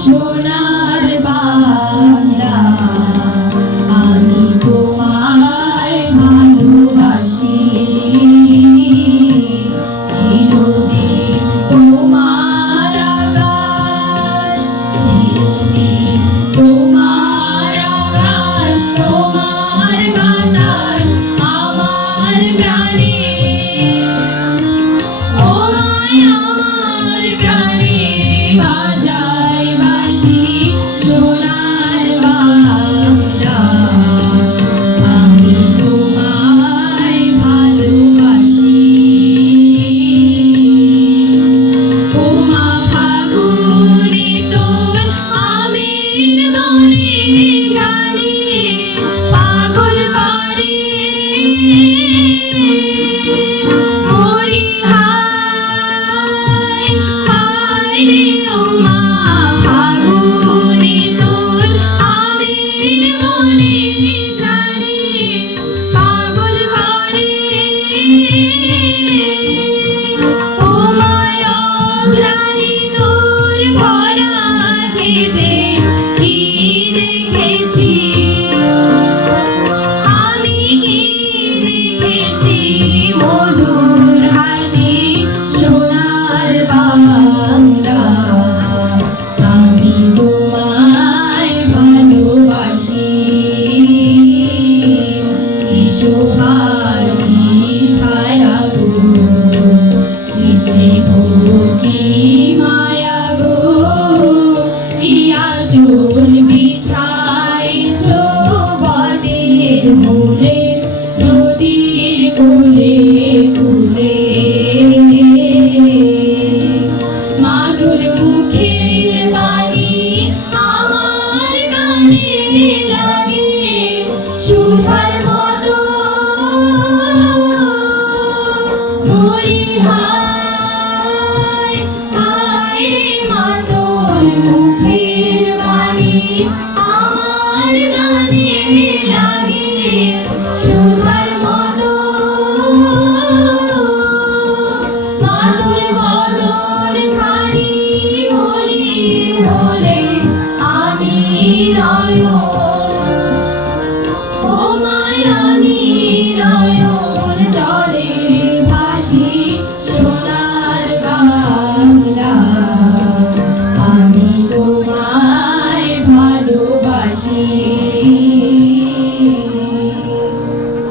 সোনার বাংলা আমি তোমায় ভালোবাসি চিরদিন তোমার আকাশ চিরদিন তোমার আকাশ তোমার বাতাস আমার প্রাণে ও মায় আমার প্রাণে বাজায় বাঁশি সোনার বাংলা আমি তোমায় ভালোবাসি ও মা ফাগুনে তোর আমের মনে গানে পাগল করে মরি হায় হায় রে ও মা ফাগুনে তোর আমের মনে গানে পাগল করে ও মায়া ঘ্রাণে তোর ভরা খেতে কি দেখেছি আমি কি দেখেছি মধুর হাসি সোনার বাংলা আমি তোমায় ভালোবাসি কি শোভা কি ছায়া গো কি স্নেহ কি মায়া গো কি আঁচল বিছাইছ বটের মূলে নদীর কূলে কূলে মাদুর মুখের বাণী আমার কানে লাগে সুধার মতো মরি হায় হায় রে মাদুর মুখের বাণী আমার কানে লাগে সুধার মতো মাদুর বদন খানি মলিন হলে